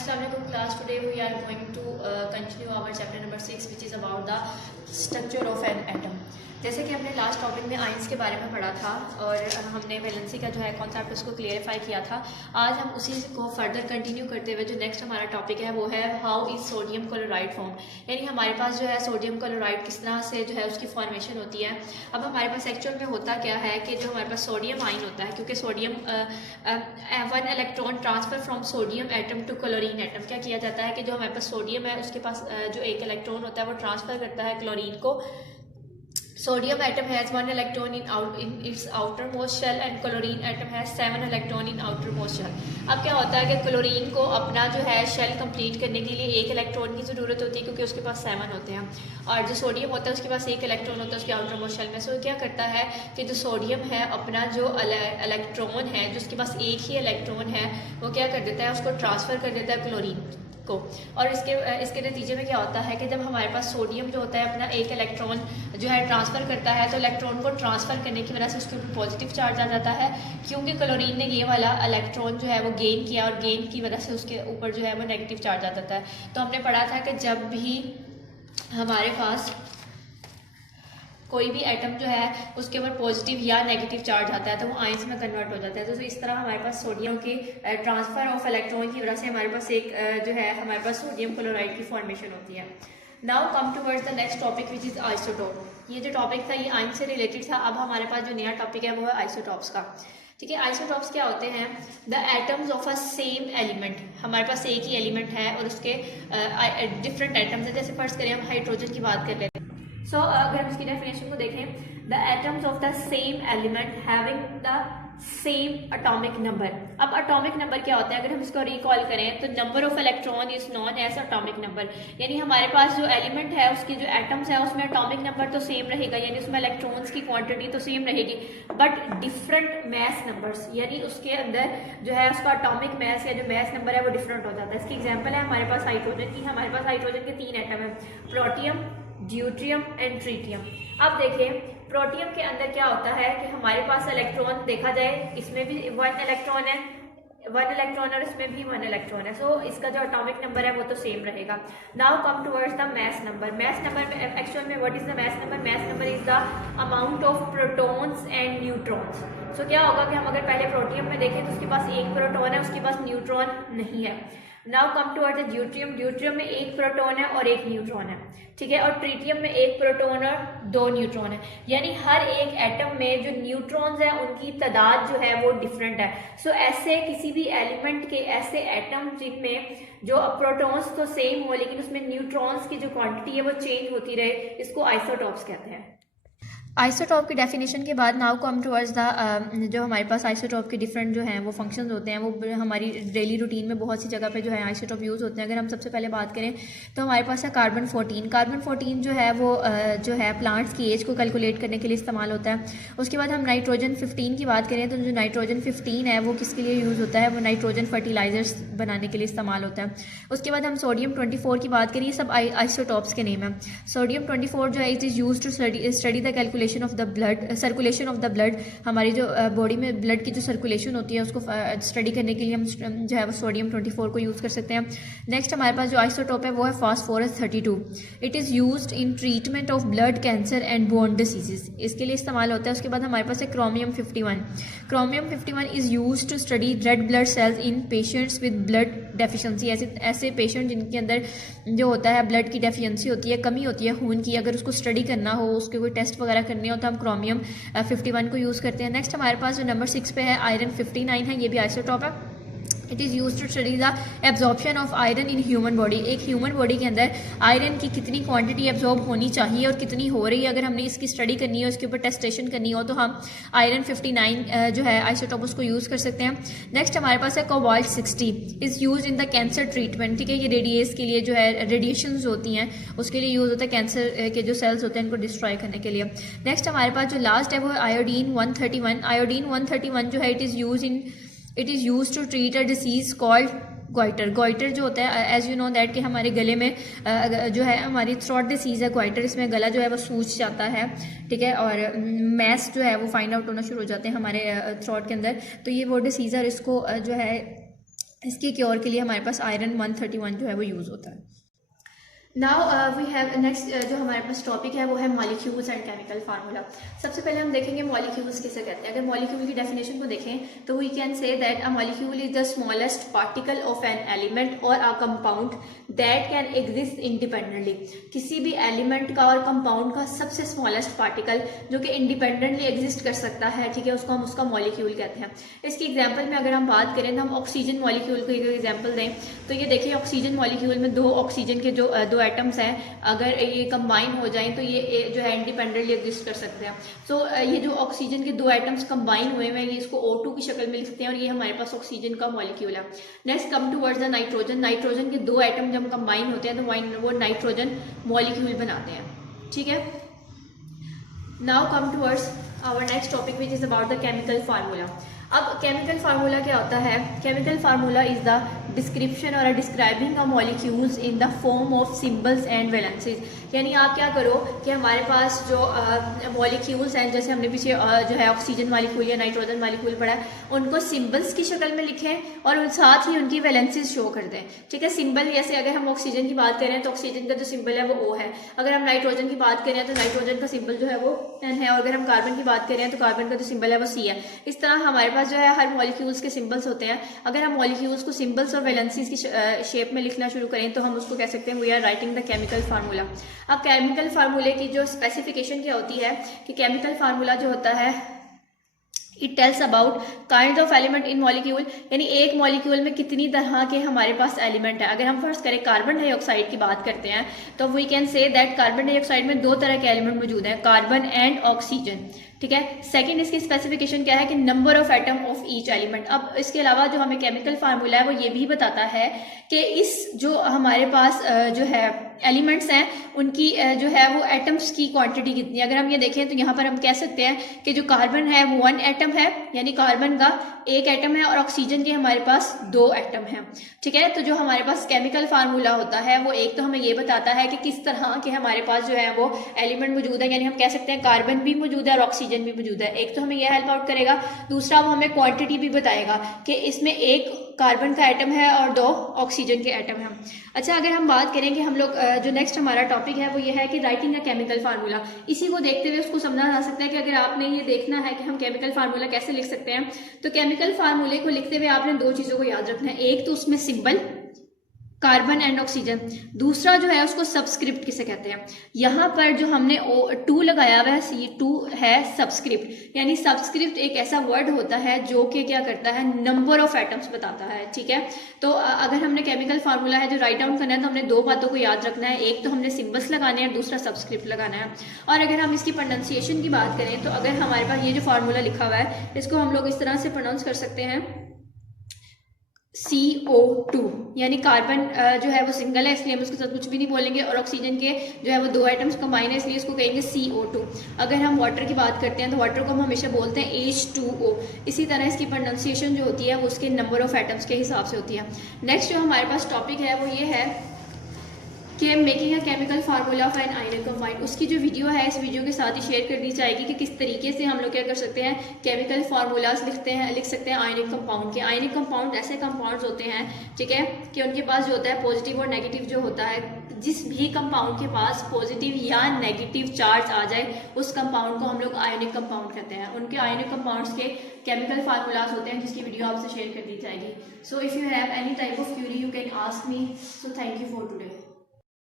Assalamualaikum class. Today we are going to continue our chapter number 6 which is about the structure of an atom. जैसे कि हमने last topic में ions के बारे में पढ़ा था और हमने वैलेंसी का जो है कॉन्सेप्ट उसको क्लियरिफाई किया था। आज हम उसी को फर्दर कंटिन्यू करते हुए जो नेक्स्ट हमारा टॉपिक है वो है how is sodium chloride form, यानी हमारे पास जो है सोडियम क्लोराइड किस तरह से जो है उसकी फॉर्मेशन होती है। अब हमारे पास एक्चुअल में होता क्या है कि जो हमारे पास सोडियम आयन होता है, क्योंकि sodium one electron transfer from sodium atom to chlorine atom, क्या किया जाता है कि जो हमारे पास सोडियम है उसके पास जो एक इलेक्ट्रॉन होता है वो ट्रांसफर करता है क्लोरीन को। Sodium atom has 1 electron in its outermost shell and chlorine atom has 7 electron in outermost shell. अब क्या होता है कि क्लोरीन को अपना जो है शेल कंप्लीट करने के लिए एक इलेक्ट्रॉन की ज़रूरत होती है क्योंकि उसके पास 7 होते हैं, और जो सोडियम होता है उसके पास एक इलेक्ट्रॉन होता है उसके आउटरमोस्ट शेल में। सो क्या करता है कि जो सोडियम है अपना जो इलेक्ट्रॉन है जो उसके पास एक ही इलेक्ट्रॉन है वो क्या कर देता है उसको ट्रांसफ़र कर देता है क्लोरीन को। और इसके नतीजे में क्या होता है कि जब हमारे पास सोडियम जो होता है अपना एक इलेक्ट्रॉन जो है ट्रांसफ़र करता है तो इलेक्ट्रॉन को ट्रांसफ़र करने की वजह से उसके ऊपर पॉजिटिव चार्ज आ जाता है, क्योंकि क्लोरीन ने ये वाला इलेक्ट्रॉन जो है वो गेन किया और गेन की वजह से उसके ऊपर जो है वो नेगेटिव चार्ज आ जाता है। तो हमने पढ़ा था कि जब भी हमारे पास कोई भी एटम जो है उसके ऊपर पॉजिटिव या नेगेटिव चार्ज आता है तो वो आयंस में कन्वर्ट हो जाता है। तो इस तरह हमारे पास सोडियम के ट्रांसफर ऑफ इलेक्ट्रॉन की वजह से हमारे पास एक जो है हमारे पास सोडियम क्लोराइड की फॉर्मेशन होती है। Now come towards the next topic which is isotope. ये जो टॉपिक था ये आयंस से रिलेटेड था। अब हमारे पास जो नया टॉपिक है वो है आइसोटॉप्स का। ठीक है, आइसोटॉप्स क्या होते हैं? The atoms of a same element. हमारे पास एक ही एलिमेंट है और उसके डिफरेंट एटम्स है। जैसे फर्स्ट करें हम हाइड्रोजन की बात कर लेते हैं। अगर हम इसकी डेफिनेशन को देखें, the atoms of the same element having the same atomic number. अब एटॉमिक नंबर क्या होता है? अगर हम इसको रिकॉल करें तो number of electron is known as atomic number, यानी हमारे पास जो एलिमेंट है उसके जो एटम्स है उसमें एटॉमिक नंबर तो सेम रहेगा, यानी उसमें इलेक्ट्रॉन्स की क्वांटिटी तो सेम रहेगी, बट डिफरेंट मैस नंबर्स, यानी उसके अंदर जो है उसका एटॉमिक मैस या जो मैस नंबर है वो डिफरेंट हो जाता है। इसकी एग्जाम्पल है हमारे पास हाइड्रोजन की। हमारे पास हाइड्रोजन के 3 एटम है, प्रोटियम, ड्यूट्रियम एंड ट्रीटियम। अब देखें प्रोटियम के अंदर क्या होता है कि हमारे पास इलेक्ट्रॉन देखा जाए इसमें भी 1 इलेक्ट्रॉन है, 1 इलेक्ट्रॉन और इसमें भी 1 इलेक्ट्रॉन है। सो इसका जो एटॉमिक नंबर है वो तो सेम रहेगा। Now come towards the mass number. Mass number में एक्चुअल में what is the mass number? Mass number is the amount of protons and neutrons. So क्या होगा कि हम अगर पहले प्रोटियम में देखें तो उसके पास एक प्रोटॉन है, उसके पास न्यूट्रॉन नहीं है। Now come towards the deuterium. Deuterium में एक प्रोटॉन है और एक न्यूट्रॉन है, ठीक है, और ट्रीटियम में एक प्रोटॉन और 2 न्यूट्रॉन है, यानी हर एक एटम में जो न्यूट्रॉन्स हैं उनकी तादाद जो है वो डिफरेंट है। सो ऐसे किसी भी एलिमेंट के ऐसे एटम जिनमें जो प्रोटॉन्स तो सेम हो लेकिन उसमें न्यूट्रॉन्स की जो क्वांटिटी है वो चेंज होती रहे, इसको आइसोटॉप्स कहते हैं। आइसोटॉप की डेफिनेशन के बाद नाउ कम टुवर्ड्स द जो हमारे पास आइसोटॉप के डिफरेंट जो हैं वो फंक्शंस होते हैं, वो हमारी डेली रूटीन में बहुत सी जगह पे जो है आइसोटॉप यूज़ होते हैं। अगर हम सबसे पहले बात करें तो हमारे पास है कार्बन 14। कार्बन 14 जो है वो जो है प्लांट्स की एज को कैलकुलेट करने के लिए इस्तेमाल होता है। उसके बाद हम नाइट्रोजन 15 की बात करें तो जो नाइट्रोजन 15 है वो किसके लिए यूज़ होता है? वो नाइट्रोजन फर्टिलाइजर्स बनाने के लिए इस्तेमाल होता है। उसके बाद हम सोडियम 24 की बात करें, ये सब आइसोटॉप्स के नेम है। सोडियम 24 जो है it is use to study the calculation of the blood, circulation of the blood. हमारी जो बॉडी में ब्लड की जो सर्कुलेशन होती है उसको स्टडी करने के लिए हम जो है वो सोडियम 24 को यूज़ कर सकते हैं। नेक्स्ट हमारे पास जो आइसोटोप है वो है phosphorus 32। It is used in treatment of blood cancer and bone diseases, इसके लिए इस्तेमाल होता है। उसके बाद हमारे पास है chromium 51। Chromium 51 is use to study red blood cells in patients with blood deficiency. ऐसे पेशेंट जिनके अंदर जो होता है ब्लड की डेफिशिएंसी होती है, कमी होती है खून की, अगर उसको स्टडी करना हो, उसके कोई टेस्ट वगैरह करने हो तो हम क्रोमियम 51 को यूज़ करते हैं। नेक्स्ट हमारे पास जो नंबर 6 पे है आयरन 59 है, ये भी आइसोटॉप है। It is use to study the absorption of iron in human body. एक ह्यूमन बॉडी के अंदर आयरन की कितनी क्वांटिटी एब्जॉर्ब होनी चाहिए और कितनी हो रही है, अगर हमने इसकी स्टडी करनी है, उसके ऊपर टेस्टेशन करनी हो तो हम आयरन 59 जो है आइसोटॉप उसको यूज़ कर सकते हैं। नेक्स्ट हमारे पास है cobalt 60। Is use in the cancer treatment. ठीक है, ये रेडिएस के लिए जो है रेडिएशंस होती हैं उसके लिए यूज़ होता है, कैंसर के जो सेल्स होते हैं इनको डिस्ट्रॉय करने के लिए। नेक्स्ट हमारे पास जो लास्ट है वो है आयोडीन 131। आयोडीन 131 जो है it is use to treat a disease called goitre. Goitre जो होता है एज यू नो दैट कि हमारे गले में जो है हमारी थ्रोट डिसीज़ है गोइटर, इसमें गला जो है वो सूज जाता है, ठीक है, और मैस जो है वो फाइंड आउट होना शुरू हो जाते हैं हमारे थ्रोट के अंदर। तो ये वो डिसीज़ है, इसको जो है इसके क्योर के लिए हमारे पास आयरन 131 जो है वो यूज़ होता है। नाउ वी हैव नेक्स्ट जो हमारे पास टॉपिक है वो है मॉलिक्यूल्स एंड केमिकल फार्मूला। सबसे पहले हम देखेंगे मॉलिक्यूल्स किसे कहते हैं। अगर मॉलिक्यूल की डेफिनेशन को देखें तो we can say that a molecule is the smallest particle of an element और a compound that can exist independently. किसी भी एलिमेंट का और कंपाउंड का सबसे स्मॉलेस्ट पार्टिकल जो कि इंडिपेंडेंटली एग्जिस्ट कर सकता है, ठीक है, उसको हम उसका मॉलिक्यूल कहते हैं। इसकी एग्जाम्पल में अगर हम बात करें तो हम ऑक्सीजन मॉलिक्यूल को एक एग्जाम्पल दें तो ये देखिए ऑक्सीजन मॉलिक्यूल में दो ऑक्सीजन के जो दो एटम्स हैं, अगर ये कंबाइन हो जाएं तो ये जो है इंडिपेंडेंटली एग्जिस्ट कर सकते हैं। सो ये जो ऑक्सीजन के दो एटम्स कंबाइन हुए हैं ये इसको O2 की शक्ल में लिख सकते हैं और ये हमारे पास ऑक्सीजन का मॉलिक्यूल है। Next come towards the nitrogen. Nitrogen के दो एटम जब कंबाइन होते हैं तो वो नाइट्रोजन मॉलिक्यूल बनाते हैं, ठीक है। Now come towards our next topic which is about the chemical formula. अब केमिकल फार्मूला क्या होता है? Chemical formula is the description और describing a molecules in the form of symbols and valencies. यानी आप क्या करो कि हमारे पास जो मॉलिक्यूल्स हैं, जैसे हमने पीछे जो है ऑक्सीजन मॉलिक्यूल या नाइट्रोजन मॉलिक्यूल पढ़ा है, उनको सिंबल्स की शक्ल में लिखें और साथ ही उनकी वैलेंसीज शो कर दें, ठीक है। सिंबल जैसे अगर हम ऑक्सीजन की बात करें तो ऑक्सीजन का जो सिंबल है वो O है। अगर हम नाइट्रोजन की बात करें तो नाइट्रोजन का सिंबल जो है वो N है। और अगर हम कार्बन की बात करें तो कार्बन का जो सिंबल है वो C है। इस तरह हमारे पास जो है हर मॉलिक्यूल्स के सिंबल्स होते हैं। अगर हम मॉलिक्यूल्स को सिंबल्स और वैलेंसीज की शेप में लिखना शुरू करें तो हम उसको कह सकते हैं we are writing the chemical formula. अब केमिकल फार्मूले की जो स्पेसिफिकेशन क्या होती है कि केमिकल फार्मूला जो होता है it tells about kind of element in molecule, यानी एक मॉलिक्यूल में कितनी तरह के हमारे पास एलिमेंट है। अगर हम फर्स्ट करें कार्बन डाइऑक्साइड की बात करते हैं तो we can say that carbon dioxide में दो तरह के एलिमेंट मौजूद हैं, कार्बन एंड ऑक्सीजन, ठीक है। सेकंड इसकी स्पेसिफिकेशन क्या है कि number of atom of each element. अब इसके अलावा जो हमें केमिकल फार्मूला है वो ये भी बताता है कि इस जो हमारे पास जो है एलिमेंट्स हैं उनकी जो है वो एटम्स की क्वांटिटी कितनी है। अगर हम ये देखें तो यहाँ पर हम कह सकते हैं कि जो कार्बन है वो 1 एटम है, यानी कार्बन का 1 एटम है, और ऑक्सीजन के हमारे पास 2 एटम है, ठीक है। तो जो हमारे पास केमिकल फार्मूला होता है वो एक तो हमें ये बताता है कि किस तरह के हमारे पास जो है वो एलिमेंट मौजूद है, यानी हम कह सकते हैं कार्बन भी मौजूद है और ऑक्सीजन भी मौजूद है। एक तो हमें यह हेल्प आउट करेगा, दूसरा वो हमें क्वांटिटी भी बताएगा कि इसमें 1 कार्बन का एटम है और 2 ऑक्सीजन के एटम हैं। अच्छा, अगर हम बात करें कि हम लोग जो नेक्स्ट हमारा टॉपिक है वो ये है कि राइटिंग अ केमिकल फार्मूला। इसी को देखते हुए उसको समझा जा सकता है कि अगर आपने ये देखना है कि हम केमिकल फार्मूला कैसे लिख सकते हैं तो केमिकल फार्मूले को लिखते हुए आपने 2 चीज़ों को याद रखना है। एक तो उसमें सिंबल कार्बन एंड ऑक्सीजन, दूसरा जो है उसको सबस्क्रिप्ट किसे कहते हैं। यहाँ पर जो हमने O2 लगाया हुआ है C2 है सबस्क्रिप्ट, यानी सबस्क्रिप्ट एक ऐसा वर्ड होता है जो कि क्या करता है, नंबर ऑफ एटम्स बताता है, ठीक है। तो अगर हमने केमिकल फार्मूला है जो राइट डाउन करना है तो हमने 2 बातों को याद रखना है, एक तो हमने सिंबल्स लगाने हैं, दूसरा सबस्क्रिप्ट लगाना है। और अगर हम इसकी प्रोनाउंसिएशन की बात करें तो अगर हमारे पास ये जो फार्मूला लिखा हुआ है इसको हम लोग इस तरह से प्रोनाउंस कर सकते हैं CO2, यानी कार्बन जो है वो सिंगल है इसलिए हम उसके साथ कुछ भी नहीं बोलेंगे, और ऑक्सीजन के जो है वो 2 एटम्स कंबाइन है इसलिए इसको कहेंगे CO2। अगर हम वाटर की बात करते हैं तो वाटर को हम हमेशा बोलते हैं H2O। इसी तरह इसकी प्रोनाउंसिएशन जो होती है वो उसके नंबर ऑफ एटम्स के हिसाब से होती है। नेक्स्ट जो हमारे पास टॉपिक है वो ये है कि making a chemical formula of an ionic compound. उसकी जो वीडियो है इस वीडियो के साथ ही शेयर कर दी जाएगी कि किस तरीके से हम लोग क्या कर सकते हैं, केमिकल फार्मूलाज लिख सकते हैं आयनिक कंपाउंड के। आयनिक कंपाउंड ऐसे कंपाउंड्स होते हैं, ठीक है, कि उनके पास जो होता है पॉजिटिव और नेगेटिव जो होता है, जिस भी कंपाउंड के पास पॉजिटिव या नेगेटिव चार्ज आ जाए उस कंपाउंड को हम लोग आयनिक कंपाउंड कहते हैं। उनके आयनिक कंपाउंड्स के केमिकल फार्मूलाज होते हैं जिसकी वीडियो आपसे शेयर कर दी जाएगी। So if you have any type of query you can ask me. So thank you for today.